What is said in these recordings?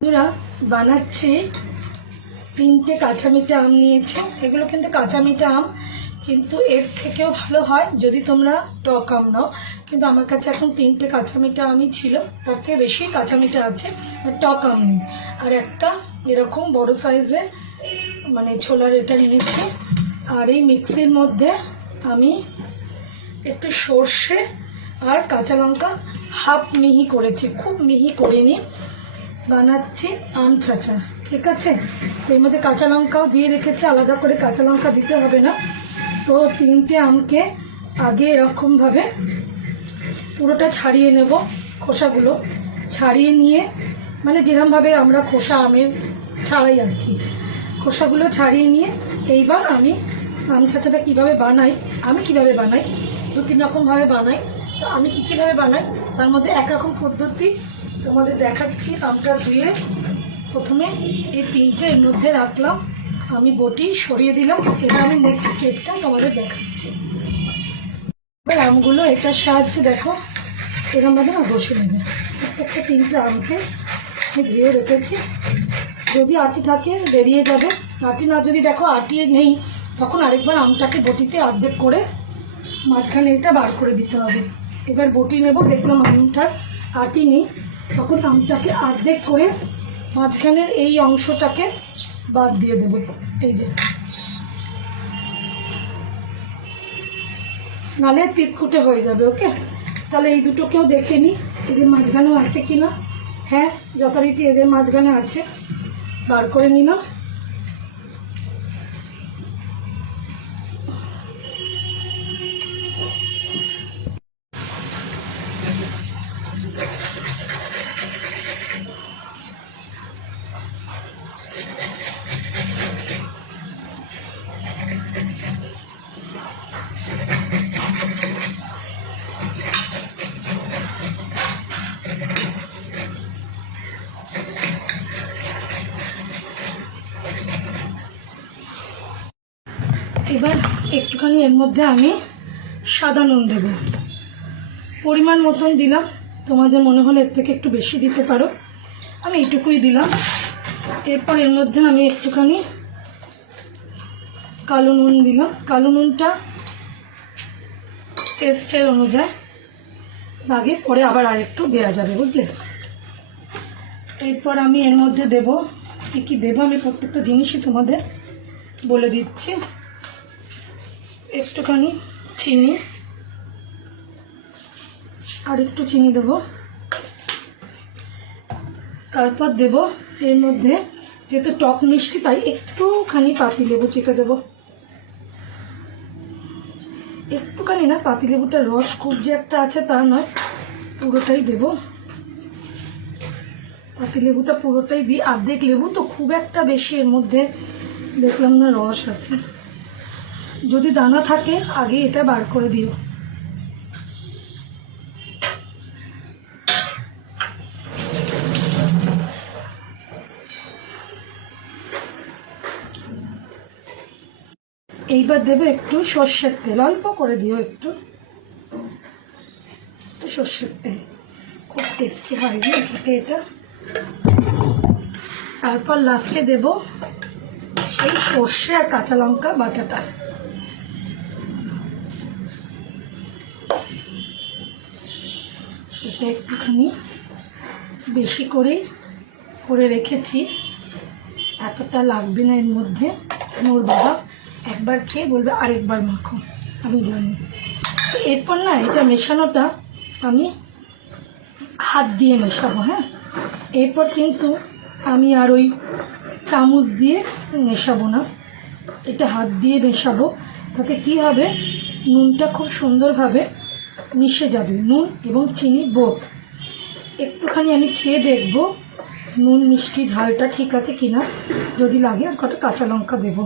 বন্ধুরা বানাচ্ছি তিনটে কাঁচা মিঠা আম নিয়েছি। এগুলো কিন্তু কাঁচা মিঠা আম, কিন্তু এর থেকেও ভালো হয় যদি তোমরা টক আম নাও। কিন্তু আমার কাছে এখন তিনটে কাঁচা মিঠা আমই ছিল, তার থেকে বেশি কাঁচা মিঠা আছে, টক আম নেই। আর একটা এরকম বড় সাইজের মানে ছোলার এটা নিয়েছি। আর এই মিক্সির মধ্যে আমি একটু সর্ষে আর কাঁচা লঙ্কা হাফ মিহি করেছি, খুব মিহি করিনি। বানাচ্ছি আম চাচা, ঠিক আছে। এর মধ্যে কাঁচা লঙ্কাও দিয়ে রেখেছি, আলাদা করে কাঁচা লঙ্কা দিতে হবে না। তো তিনটে আমকে আগে এরকমভাবে পুরোটা ছাড়িয়ে নেব, খোসাগুলো ছাড়িয়ে নিয়ে, মানে যেরকমভাবে আমরা খোসা আমের ছাড়াই আর কি, খোসাগুলো ছাড়িয়ে নিয়ে এইবার আমি আম চাচাটা কীভাবে বানাই, আমি কিভাবে বানাই, দু তিন রকমভাবে বানাই। তো আমি কীভাবে বানাই তার মধ্যে একরকম পদ্ধতি তোমাদের দেখাচ্ছি। আমটা ধুয়ে প্রথমে এই তিনটে এর মধ্যে রাখলাম, আমি বটি সরিয়ে দিলাম। এবার আমি নেক্সট স্টেপটা তোমাদের দেখাচ্ছি। এবার আমগুলো এটার সাহায্যে দেখো এরকমভাবে না বসে নেবে। প্রত্যেকটা তিনটে আমকে আমি ধুয়ে রেখেছি। যদি আটি থাকে বেরিয়ে যাবে, আটি না যদি দেখো আটি নেই, তখন আরেকবার আমটাকে বটিতে অর্ধেক করে মাঝখানে এটা বার করে দিতে হবে। এবার বটি নেব, দেখলাম আমটার আটি নেই, তখন আমটাকে অর্ধেক করে মাঝখানের এই অংশটাকে বাদ দিয়ে দেবো। এই যে, নালে তিতকুটে হয়ে যাবে। ওকে, তাহলে এই দুটোকেও দেখে নিই এদের মাঝখানেও আছে কিনা। হ্যাঁ, যথারীতি এদের মাঝখানে আছে, বার করে নিলাম। এবার একটুখানি এর মধ্যে আমি সাদা নুন দেব, পরিমাণ মতন দিলাম। তোমাদের মনে হলে এর থেকে একটু বেশি দিতে পারো, আমি এইটুকুই দিলাম। এরপর এর মধ্যে আমি একটুখানি কালো নুন দিলাম। কালো নুনটা টেস্টের অনুযায়ী লাগে, পরে আবার আরেকটু দেওয়া যাবে, বুঝলে। এরপর আমি এর মধ্যে দেব, কী কী দেবো আমি প্রত্যেকটা জিনিসই তোমাদের বলে দিচ্ছি। একটুখানি চিনি, আর একটু চিনি দেব। তারপর দেব এর মধ্যে, যেহেতু টক মিষ্টি তাই একটুখানি পাতিলেবু চেপে দেব। একটুখানি না, পাতিলেবুটার রস খুব যে একটা আছে তা নয়, পুরোটাই দেব। পাতিলেবুটা পুরোটাই দিই, অর্ধেক লেবু তো খুব একটা বেশি এর মধ্যে দেখলাম না রস আছে। যদি দানা থাকে আগে এটা বার করে দিও। এইবার দেবে একটু সর্ষের তেল, অল্প করে দিও, একটু সর্ষের তেল, খুব টেস্টি হয় এটা। তারপর লাস্টে দেব সেই সর্ষে আর কাঁচা লঙ্কা বাটাটা। এটা একটুখানি বেশি করে রেখেছি, এতটা লাগবে না এর মধ্যে। মোর বাবা একবার খেয়ে বলবে আরেকবার মাখো, আমি জানি। এরপর না এটা মেশানোটা আমি হাত দিয়ে মেশাবো। হ্যাঁ, এরপর কিন্তু আমি আর ওই চামচ দিয়ে মেশাবো না, এটা হাত দিয়ে মেশাবো। তাতে কি হবে, নুনটা খুব সুন্দরভাবে মিশে যাবে, নুন এবং চিনি বোধ। একটুখানি আমি খেয়ে দেখবো নুন মিষ্টি ঝালটা ঠিক আছে কিনা, যদি লাগে আর কটা কাঁচা লঙ্কা দেব।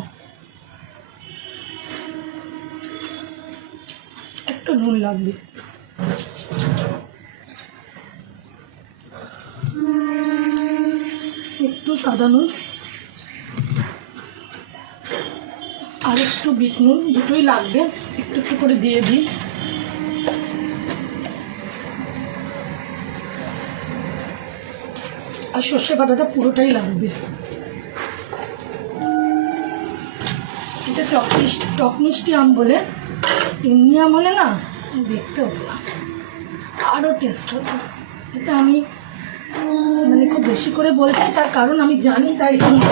একটু নুন লাগবে, একটু সাদা নুন আর একটু বিট নুন, দুটোই লাগবে, একটু একটু করে দিয়ে দিই। আর সর্ষে বাটাটা পুরোটাই লাগবে। এটা টক মিষ্টি আম বলে, এমনি আম হলে না দেখতে হতো না, আরও টেস্ট হতো। এটা আমি মানে খুব বেশি করে বলছি, তার কারণ আমি জানি, তাই জন্য।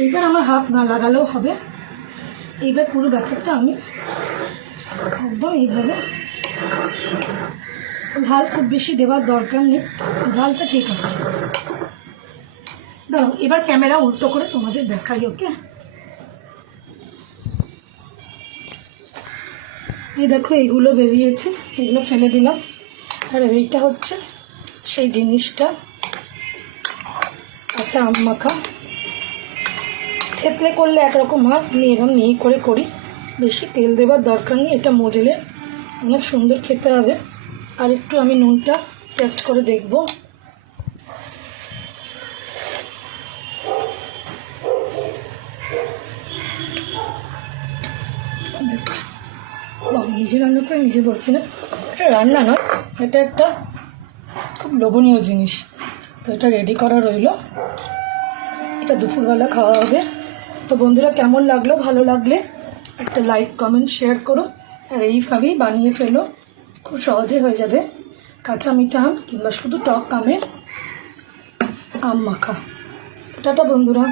এইবার আমার হাত না লাগালেও হবে। এইবার পুরো ব্যাপারটা আমি একদম এইভাবে, ঝাল খুব বেশি দেওয়ার দরকার নেই, ঝালটা ঠিক আছে। দাঁড়াও, এবার ক্যামেরা উল্টো করে তোমাদের দেখাই। ওকে, এই দেখো এইগুলো বেরিয়েছে, এগুলো ফেলে দিলাম। আর এইটা হচ্ছে সেই জিনিসটা, আচ্ছা আম মাখা। থেতলে করলে একরকম হয়, আমি এরকম মিহি করে করি, বেশি তেল দেওয়ার দরকার নেই। এটা মজলে অনেক সুন্দর খেতে হবে। আর একটু আমি নুনটা টেস্ট করে দেখব। নিজে রান্না করে নিজে করছি না, এটা রান্না নয়, এটা একটা খুব লোভনীয় জিনিস। তো এটা রেডি করা রইল, এটা দুপুরবেলা খাওয়া হবে। তো বন্ধুরা, কেমন লাগলো? ভালো লাগলে একটা লাইক, কমেন্ট, শেয়ার করো। আর এইভাবেই বানিয়ে ফেলো, খুব সহজে হয়ে যাবে কাঁচা মিঠা আম কিংবা শুধু টক আমের আম মাখা। তো টাটা বন্ধুরা।